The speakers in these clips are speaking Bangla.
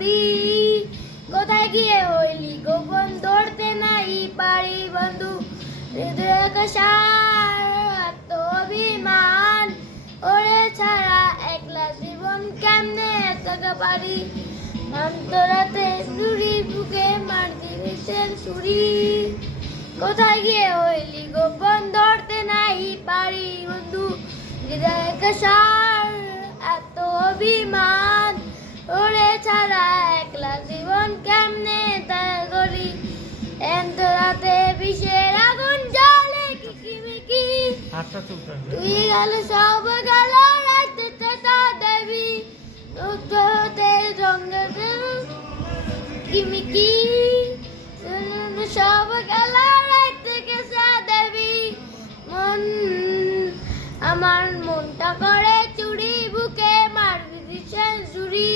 চুরি কোথায় গিয়ে হইলি গোপন ধরতে নাই পারি বন্ধু হৃদয় কষার তো অভিমান ওরে ছাড়া একলা জীবন কেমনে থাকা পারি অন্তরাতে চুরি বুকে মার দিয়েছেন চুরি কোথায় গিয়ে হইলি গোপন ধরতে নাই পারি বন্ধু হৃদয় কষার এত অভিমান ওরে ছাড়া একলা জীবন কেমনে তাই করি অন্তরাতে বিষের আগুন জ্বলে কিকিমিকি তুই গেল সব গেল রাতে তা দেবী উঠতে জঙ্গলে কিমিকি সব গেল রাতে গেছে দেবী মন আমার মনটা করে চুরি বুকে মারবি দিছেন চুরি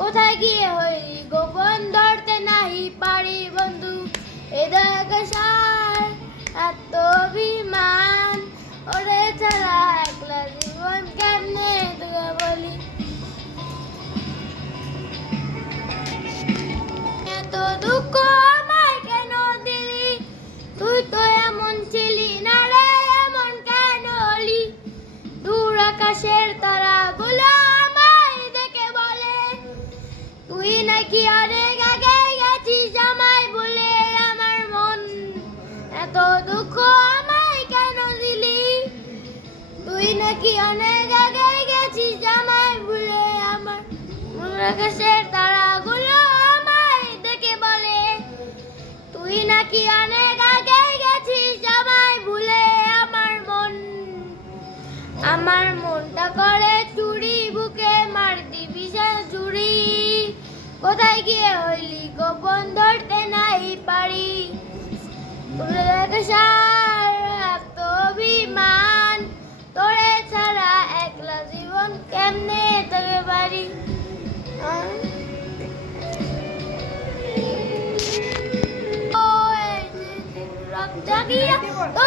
কোথায় গিয়ে হইলি গোপন ধরতে নাহি পারি বন্ধু হৃদয় কষার এত অভিমান ওরে ছাড়া একলা জীবন কেমনে তোকে বলি এত দুঃখ আমায় কেন দিলি তুই তো এমন ছিলি না রে এমন কেন হলি দূর আকাশের তারাগুলো আমায় দেখে বলে তুই নাকি অনেক আগে গেছিস আমায় বলে আমার মন এত দুঃখ আমায় কেন দিলি তুই নাকি অনেক আগে গেছিস আমায় বলে আমার দূর আকাশের তারাগুলো আমায় দেখে বলে তুই নাকি অনেক আগে গেছিস আমায় ভুলে আমার মনটা করে চুরি বুকে মার দিবি চুরি কোথায় গিয়ে হইলি গোপন ধরতে নাই পারি এত অভিমান তোরে ছাড়া একলা জীবন কেমনে তোকে পারি রক্ত